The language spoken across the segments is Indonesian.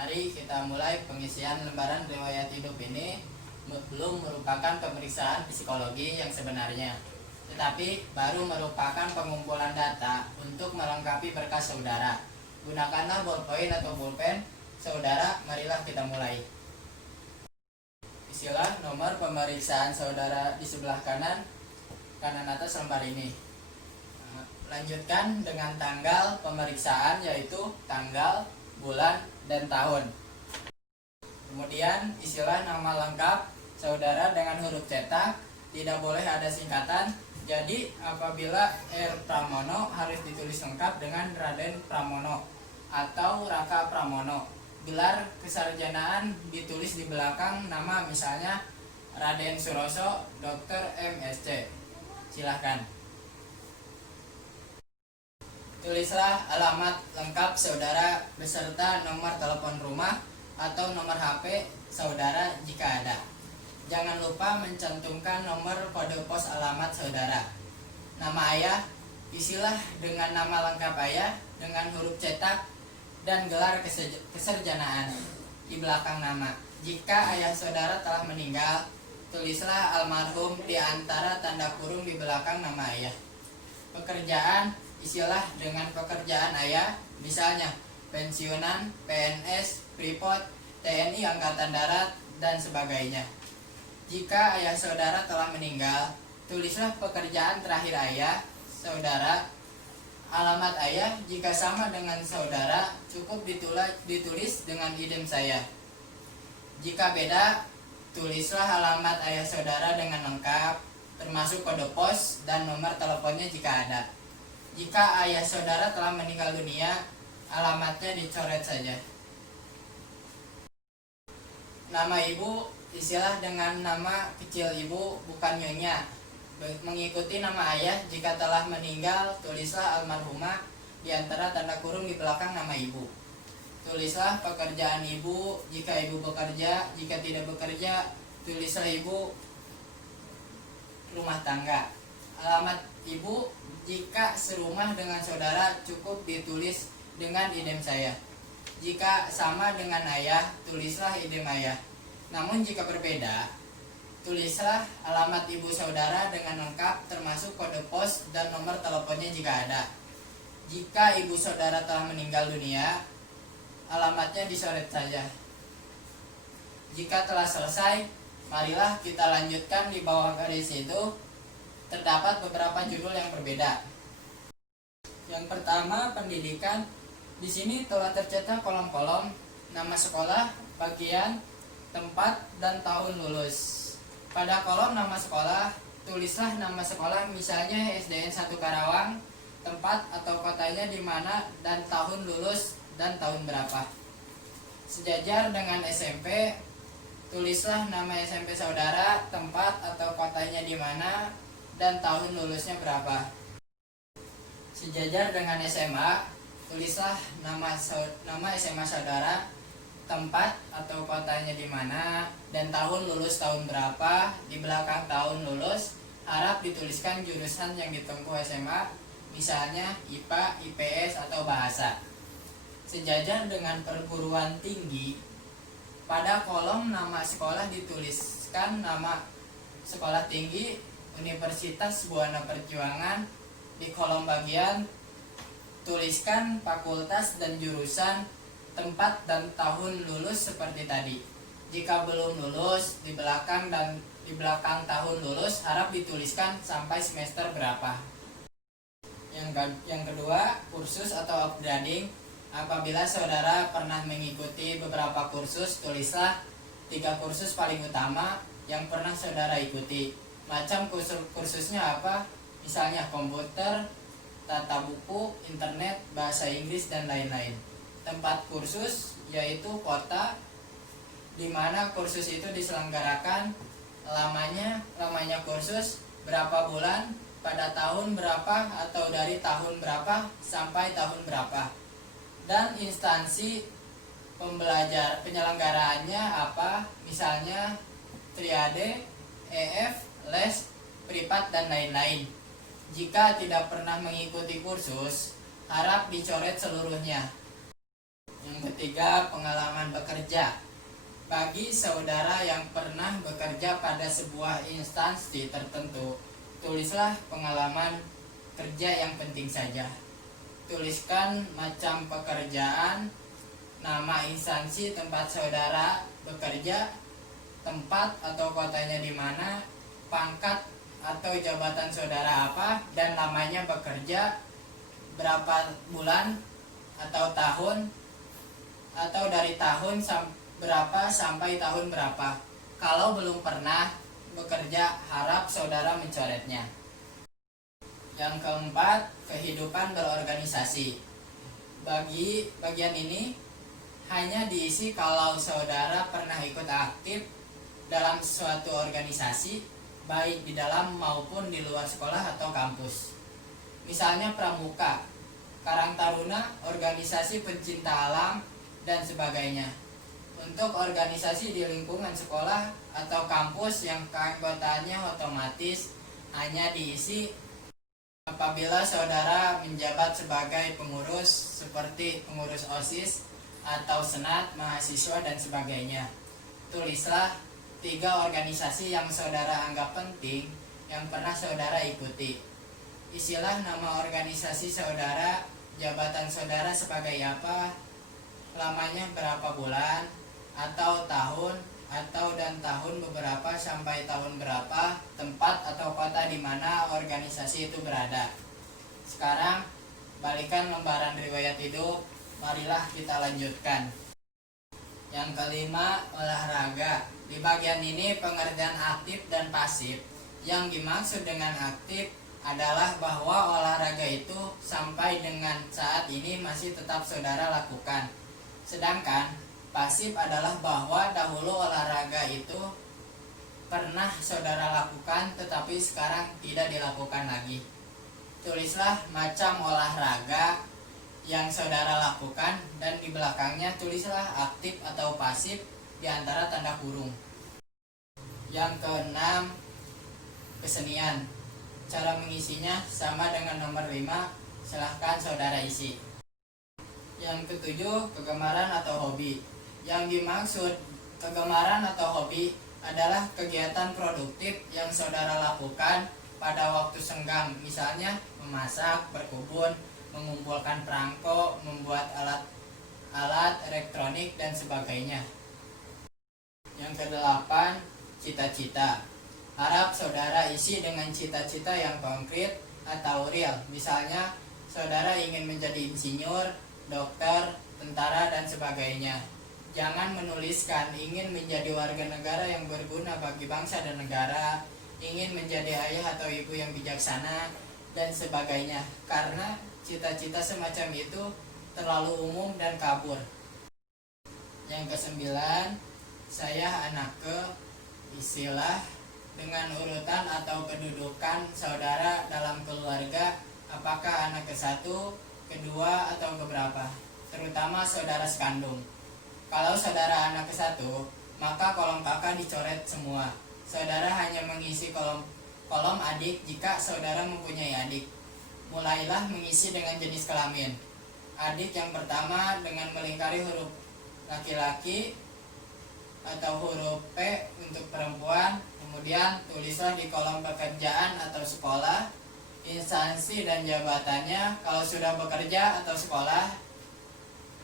Mari kita mulai pengisian lembaran riwayat hidup ini. Belum merupakan pemeriksaan psikologi yang sebenarnya, tetapi baru merupakan pengumpulan data untuk melengkapi berkas saudara. Gunakanlah ballpoint atau pulpen saudara. Marilah kita mulai. Isilah nomor pemeriksaan saudara di sebelah kanan atas lembar ini. Lanjutkan dengan tanggal pemeriksaan, yaitu tanggal, bulan, dan tahun. Kemudian isilah nama lengkap saudara dengan huruf cetak, tidak boleh ada singkatan. Jadi apabila R. Pramono harus ditulis lengkap dengan Raden Pramono atau Raka Pramono. Gelar kesarjanaan ditulis di belakang nama, misalnya Raden Suroso, Dr. MSc. Silahkan. Tulislah alamat lengkap saudara beserta nomor telepon rumah atau nomor HP saudara jika ada. Jangan lupa mencantumkan nomor kode pos alamat saudara. Nama ayah, isilah dengan nama lengkap ayah dengan huruf cetak dan gelar kesarjanaan di belakang nama. Jika ayah saudara telah meninggal, tulislah almarhum di antara tanda kurung di belakang nama ayah. Pekerjaan, isilah dengan pekerjaan ayah, misalnya pensiunan, PNS, Freeport, TNI Angkatan Darat, dan sebagainya. Jika ayah saudara telah meninggal, tulislah pekerjaan terakhir ayah saudara. Alamat ayah jika sama dengan saudara, cukup ditulis dengan idem saya. Jika beda, tulislah alamat ayah saudara dengan lengkap, termasuk kode pos dan nomor teleponnya jika ada. Jika ayah saudara telah meninggal dunia, alamatnya dicoret saja. Nama ibu, isilah dengan nama kecil ibu, bukan nyonya. Mengikuti nama ayah, jika telah meninggal, tulislah almarhumah di antara tanda kurung di belakang nama ibu. Tulislah pekerjaan ibu jika ibu bekerja, jika tidak bekerja, tulislah ibu rumah tangga. Alamat ibu jika serumah dengan saudara, cukup ditulis dengan idem saya. Jika sama dengan ayah, tulislah idem ayah. Namun jika berbeda, tulislah alamat ibu saudara dengan lengkap, termasuk kode pos dan nomor teleponnya jika ada. Jika ibu saudara telah meninggal dunia, alamatnya dicoret saja. Jika telah selesai, marilah kita lanjutkan. Di bawah garis itu terdapat beberapa judul yang berbeda. Yang pertama, pendidikan. Di sini telah tercetak kolom-kolom nama sekolah, bagian, tempat, dan tahun lulus. Pada kolom nama sekolah, tulislah nama sekolah, misalnya SDN 1 Karawang, tempat atau kotanya di mana, dan tahun lulus dan tahun berapa. Sejajar dengan SMP, tulislah nama SMP saudara, tempat atau kotanya di mana, dan tahun lulusnya berapa. Sejajar dengan SMA, tulislah nama SMA saudara, tempat atau kotanya di mana, dan tahun lulus tahun berapa. Di belakang tahun lulus harap dituliskan jurusan yang ditempuh SMA, misalnya IPA, IPS, atau bahasa. Sejajar dengan perguruan tinggi, pada kolom nama sekolah dituliskan nama sekolah tinggi Universitas Buana Perjuangan. Di kolom bagian tuliskan fakultas dan jurusan, tempat, dan tahun lulus seperti tadi. Jika belum lulus, di belakang tahun lulus harap dituliskan sampai semester berapa. Yang kedua, kursus atau upgrading. Apabila saudara pernah mengikuti beberapa kursus, tulislah 3 kursus paling utama yang pernah saudara ikuti. Macam kursusnya apa? Misalnya komputer, tata buku, internet, bahasa Inggris, dan lain-lain. Tempat kursus yaitu kota di mana kursus itu diselenggarakan, lamanya kursus, berapa bulan, pada tahun berapa atau dari tahun berapa sampai tahun berapa, dan instansi penyelenggaraannya apa, misalnya Triade, EF, les, privat, dan lain-lain. Jika tidak pernah mengikuti kursus, harap dicoret seluruhnya. Yang ketiga, pengalaman bekerja. Bagi saudara yang pernah bekerja pada sebuah instansi tertentu, tulislah pengalaman kerja yang penting saja. Tuliskan macam pekerjaan, nama instansi tempat saudara bekerja, tempat atau kotanya di mana, pangkat atau jabatan saudara apa, dan lamanya bekerja, berapa bulan atau tahun, atau dari tahun berapa sampai tahun berapa. Kalau belum pernah bekerja, harap saudara mencoretnya. Yang keempat, kehidupan berorganisasi. Bagi bagian ini hanya diisi kalau saudara pernah ikut aktif dalam suatu organisasi, baik di dalam maupun di luar sekolah atau kampus. Misalnya pramuka, Karang Taruna, organisasi pencinta alam, dan sebagainya. Untuk organisasi di lingkungan sekolah atau kampus yang keanggotaannya otomatis hanya diisi apabila saudara menjabat sebagai pengurus seperti pengurus OSIS atau senat, mahasiswa, dan sebagainya. Tulislah 3 organisasi yang saudara anggap penting yang pernah saudara ikuti. Isilah nama organisasi saudara, jabatan saudara sebagai apa, lamanya berapa bulan atau tahun, atau dan tahun beberapa sampai tahun berapa, tempat atau kota di mana organisasi itu berada. Sekarang balikan lembaran riwayat hidup, marilah kita lanjutkan. Yang kelima, olahraga. Di bagian ini pengertian aktif dan pasif. Yang dimaksud dengan aktif adalah bahwa olahraga itu sampai dengan saat ini masih tetap saudara lakukan. Sedangkan pasif adalah bahwa dahulu olahraga itu pernah saudara lakukan tetapi sekarang tidak dilakukan lagi. Tulislah macam olahraga yang saudara lakukan dan di belakangnya tulislah aktif atau pasif di antara tanda kurung. Yang keenam, kesenian. Cara mengisinya sama dengan nomor 5, silahkan saudara isi. Yang ketujuh, kegemaran atau hobi. Yang dimaksud kegemaran atau hobi adalah kegiatan produktif yang saudara lakukan pada waktu senggang, misalnya memasak, berkebun, mengumpulkan perangko, membuat alat elektronik, dan sebagainya. Yang kedelapan, cita-cita. Harap saudara isi dengan cita-cita yang konkret atau real. Misalnya, saudara ingin menjadi insinyur, dokter, tentara, dan sebagainya. Jangan menuliskan ingin menjadi warga negara yang berguna bagi bangsa dan negara, ingin menjadi ayah atau ibu yang bijaksana, dan sebagainya. Karena cita-cita semacam itu terlalu umum dan kabur. Yang kesembilan, saya anak ke, isilah dengan urutan atau kedudukan saudara dalam keluarga, apakah anak ke-1, kedua, atau keberapa, terutama saudara sekandung. Kalau saudara anak ke-1, maka kolom kakak dicoret semua. Saudara hanya mengisi kolom adik jika saudara mempunyai adik. Mulailah mengisi dengan jenis kelamin. Adik yang pertama dengan melingkari huruf laki-laki atau huruf P untuk perempuan. Kemudian tulislah di kolom pekerjaan atau sekolah, instansi dan jabatannya kalau sudah bekerja atau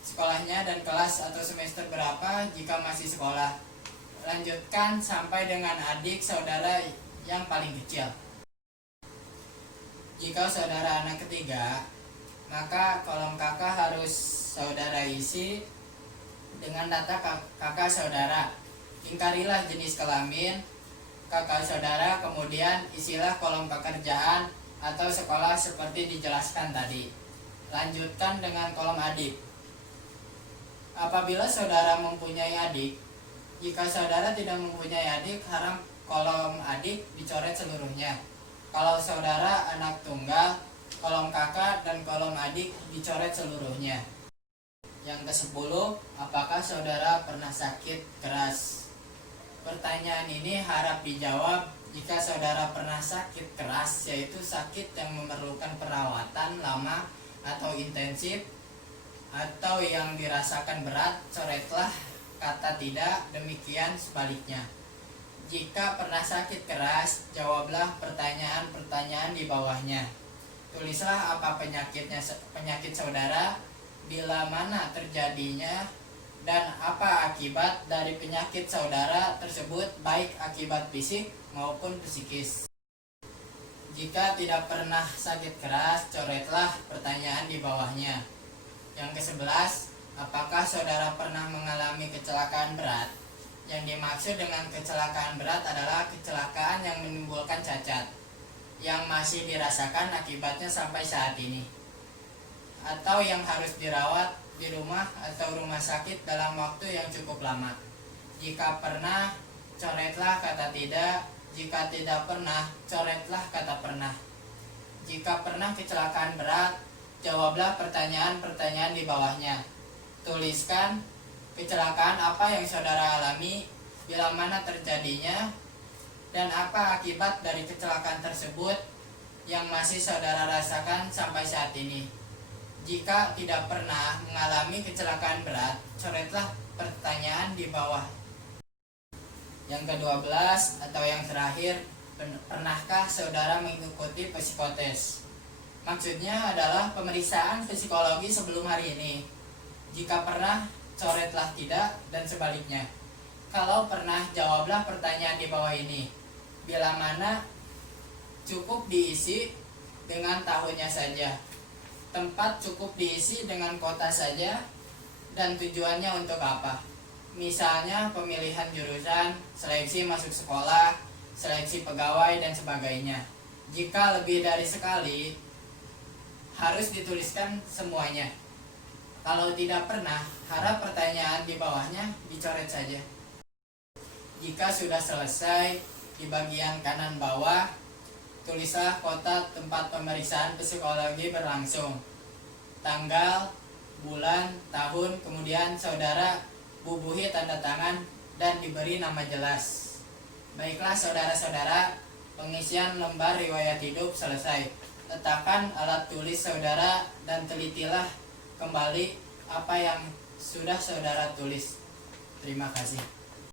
sekolahnya dan kelas atau semester berapa jika masih sekolah. Lanjutkan sampai dengan adik saudara yang paling kecil. Jika saudara anak ketiga, maka kolom kakak harus saudara isi dengan data kakak saudara. Ingkarilah jenis kelamin kakak saudara, kemudian isilah kolom pekerjaan atau sekolah seperti dijelaskan tadi. Lanjutkan dengan kolom adik. Apabila saudara mempunyai adik, jika saudara tidak mempunyai adik, harap kolom adik dicoret seluruhnya. Kalau saudara anak tunggal, kolom kakak dan kolom adik dicoret seluruhnya. Yang ke-10, apakah saudara pernah sakit keras? Pertanyaan ini harap dijawab jika saudara pernah sakit keras, yaitu sakit yang memerlukan perawatan lama atau intensif, atau yang dirasakan berat, coretlah kata tidak, demikian sebaliknya. Jika pernah sakit keras, jawablah pertanyaan-pertanyaan di bawahnya. Tulislah apa penyakit saudara, bila mana terjadinya, dan apa akibat dari penyakit saudara tersebut, baik akibat fisik maupun psikis. Jika tidak pernah sakit keras, coretlah pertanyaan di bawahnya. Yang ke-11, apakah saudara pernah mengalami kecelakaan berat? Yang dimaksud dengan kecelakaan berat adalah kecelakaan yang menimbulkan cacat, yang masih dirasakan akibatnya sampai saat ini, atau yang harus dirawat di rumah atau rumah sakit dalam waktu yang cukup lama. Jika pernah, coretlah kata tidak. Jika tidak pernah, coretlah kata pernah. Jika pernah kecelakaan berat, jawablah pertanyaan-pertanyaan di bawahnya. Tuliskan kecelakaan apa yang saudara alami, bila mana terjadinya, dan apa akibat dari kecelakaan tersebut yang masih saudara rasakan sampai saat ini. Jika tidak pernah mengalami kecelakaan berat, coretlah pertanyaan di bawah. Yang ke-12 atau yang terakhir, pernahkah saudara mengikuti psikotes? Maksudnya adalah pemeriksaan psikologi sebelum hari ini. Jika pernah, coretlah tidak, dan sebaliknya. Kalau pernah, jawablah pertanyaan di bawah ini. Bila mana cukup diisi dengan tahunnya saja. Tempat cukup diisi dengan kota saja, dan tujuannya untuk apa. Misalnya pemilihan jurusan, seleksi masuk sekolah, seleksi pegawai, dan sebagainya. Jika lebih dari sekali, harus dituliskan semuanya. Kalau tidak pernah, harap pertanyaan di bawahnya dicoret saja. Jika sudah selesai, di bagian kanan bawah, tulislah kota tempat pemeriksaan psikologi berlangsung. Tanggal, bulan, tahun, kemudian saudara bubuhi tanda tangan dan diberi nama jelas. Baiklah saudara-saudara, pengisian lembar riwayat hidup selesai. Letakkan alat tulis saudara dan telitilah kembali apa yang sudah saudara tulis. Terima kasih.